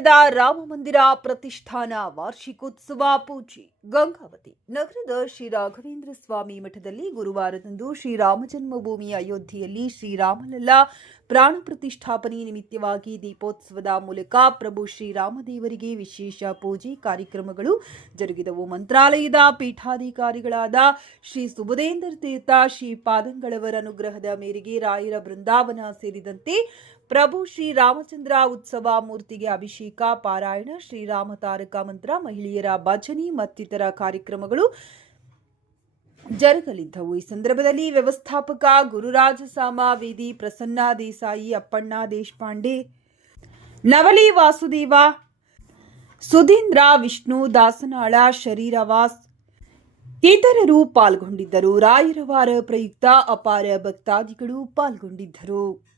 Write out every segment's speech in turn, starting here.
ಶಾರದಾ ರಾಮ ಮಂದಿರ ಪ್ರತಿಷ್ಠಾನ ವಾರ್ಷಿಕೋತ್ಸವ ಪೂಜೆ. ಗಂಗಾವತಿ. ನಗರದ ಶ್ರೀ ರಾಘವೇಂದ್ರ ಸ್ವಾಮಿ ಮಠದಲ್ಲಿ ಗುರುವಾರದಂದು ಶ್ರೀರಾಮ ಜನ್ಮಭೂಮಿ ಅಯೋಧ್ಯೆಯಲ್ಲಿ ಶ್ರೀರಾಮಲಲ್ಲ ಪ್ರಾಣ ಪ್ರತಿಷ್ಠಾಪನೆ ನಿಮಿತ್ತವಾಗಿ ದೀಪೋತ್ಸವದ ಮೂಲಕ ಪ್ರಭು ಶ್ರೀರಾಮದೇವರಿಗೆ ವಿಶೇಷ ಪೂಜೆ ಕಾರ್ಯಕ್ರಮಗಳು ಜರುಗಿದವು. ಮಂತ್ರಾಲಯದ ಪೀಠಾಧಿಕಾರಿಗಳಾದ ಶ್ರೀ ಸುಬುಧೇಂದ್ರ ತೀರ್ಥ, ಶ್ರೀ ಪಾದಂಗಳವರ ಅನುಗ್ರಹದ ಮೇರೆಗೆ ರಾಯರ ಬೃಂದಾವನ ಸೇರಿದಂತೆ ಪ್ರಭು ಶ್ರೀ ರಾಮಚಂದ್ರ ಉತ್ಸವ ಮೂರ್ತಿಗೆ ಅಭಿಷೇಕ, ಪಾರಾಯಣ ಶ್ರೀರಾಮ ತಾರಕ ಮಂತ್ರ, ಮಹಿಳೆಯರ ಭಜನೆ ಮತ್ತಿತರ ಕಾರ್ಯಕ್ರಮಗಳು ಜರುಗಲಿದ್ದವು. ಈ ಸಂದರ್ಭದಲ್ಲಿ ವ್ಯವಸ್ಥಾಪಕ ಗುರುರಾಜ ಸಾಮ ವೇದಿ ಪ್ರಸನ್ನ ದೇಸಾಯಿ, ಅಪ್ಪಣ್ಣ ದೇಶಪಾಂಡೆ, ನವಲಿ ವಾಸುದೇವ, ಸುಧೀಂದ್ರ, ವಿಷ್ಣು, ದಾಸನಾಳ, ಶರೀರವಾಸ್ ಇತರರು ಪಾಲ್ಗೊಂಡಿದ್ದರು. ರಾಯರವಾರ ಪ್ರಯುಕ್ತ ಅಪಾರ ಭಕ್ತಾದಿಗಳು ಪಾಲ್ಗೊಂಡಿದ್ದರು.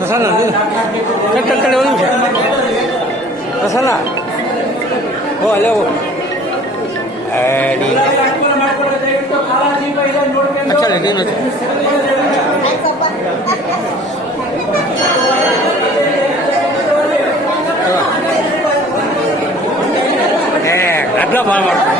રસાલા ચટલ ચડે ઓલું છે. રસાલા હો હલે હો. અચ્છા નહીં નથી ભાવ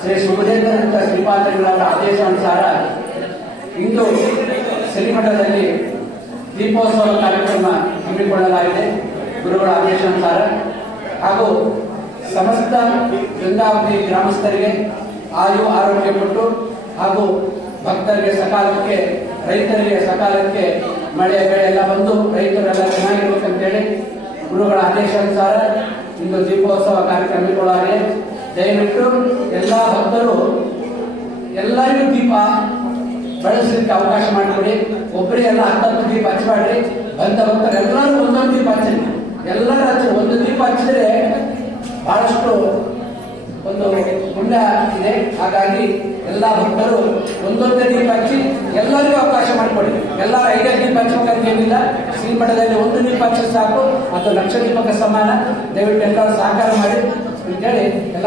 ಶ್ರೀ ಸುಖದೇವಂತ ಆದೇಶ ಆದೇಶಾನುಸಾರ ಇಂದು ಶ್ರೀಮಠದಲ್ಲಿ ದೀಪೋತ್ಸವ ಕಾರ್ಯಕ್ರಮ ಹಮ್ಮಿಕೊಳ್ಳಲಾಗಿದೆ. ಗುರುಗಳ ಆದೇಶಾನುಸಾರ. ಹಾಗೂ ಸಮಸ್ತ ಗಂಗಾವತಿ ಗ್ರಾಮಸ್ಥರಿಗೆ ಆಯು ಆರೋಗ್ಯ ಕೊಟ್ಟು ಹಾಗೂ ಭಕ್ತರಿಗೆ ಸಕಾಲಕ್ಕೆ, ರೈತರಿಗೆ ಸಕಾಲಕ್ಕೆ ಮಳೆ, ಬೆಳೆ ಎಲ್ಲ ಬಂದು ರೈತರೆಲ್ಲ ಚೆನ್ನಾಗಿರ್ಬೇಕಂತೇಳಿ ಗುರುಗಳ ಆದೇಶಾನುಸಾರ ಇಂದು ದೀಪೋತ್ಸವ ಕಾರ್ಯಕ್ರಮ ಹಮ್ಮಿಕೊಳ್ಳಲಾಗಿದೆ. ದಯವಿಟ್ಟು ಎಲ್ಲ ಭಕ್ತರು ಎಲ್ಲರಿಗೂ ದೀಪ ಬಳಸಲಿಕ್ಕೆ ಅವಕಾಶ ಮಾಡಿಕೊಡಿ. ಒಬ್ಬರೇ ಎಲ್ಲ ಹತ್ತತ್ತು ದೀಪ ಹಚ್ಚಬೇಡ್ರಿ. ಬಂದ ಭಕ್ತರು ಎಲ್ಲರೂ ಒಂದೊಂದು ದೀಪ ಹಚ್ಚಿ ಎಲ್ಲರೂ ಹಚ್ಚಿ ಒಂದು ದೀಪ ಹಚ್ಚಿದ್ರೆ ಬಹಳಷ್ಟು ಒಂದು ಪುಣ್ಯ ಇದೆ. ಹಾಗಾಗಿ ಎಲ್ಲ ಭಕ್ತರು ಒಂದೊಂದು ದೀಪ ಹಚ್ಚಿ ಎಲ್ಲರಿಗೂ ಅವಕಾಶ ಮಾಡಿಕೊಡಿ. ಎಲ್ಲ ಐದೈದು ದೀಪ ಹಚ್ಚಬೇಕಂತ ಏನಿಲ್ಲ. ಶ್ರೀಮಠದಲ್ಲಿ ಒಂದು ದೀಪ ಹಚ್ಚಿ ಸಾಕು. ಮತ್ತು ಲಕ್ಷ ದೀಪಕ್ಕೆ ಸಮಾನ. ದಯವಿಟ್ಟು ಎಲ್ಲರೂ ಸಹಕಾರ ಮಾಡಿ. ಅಂತೇಳಿ ಎಲ್ಲ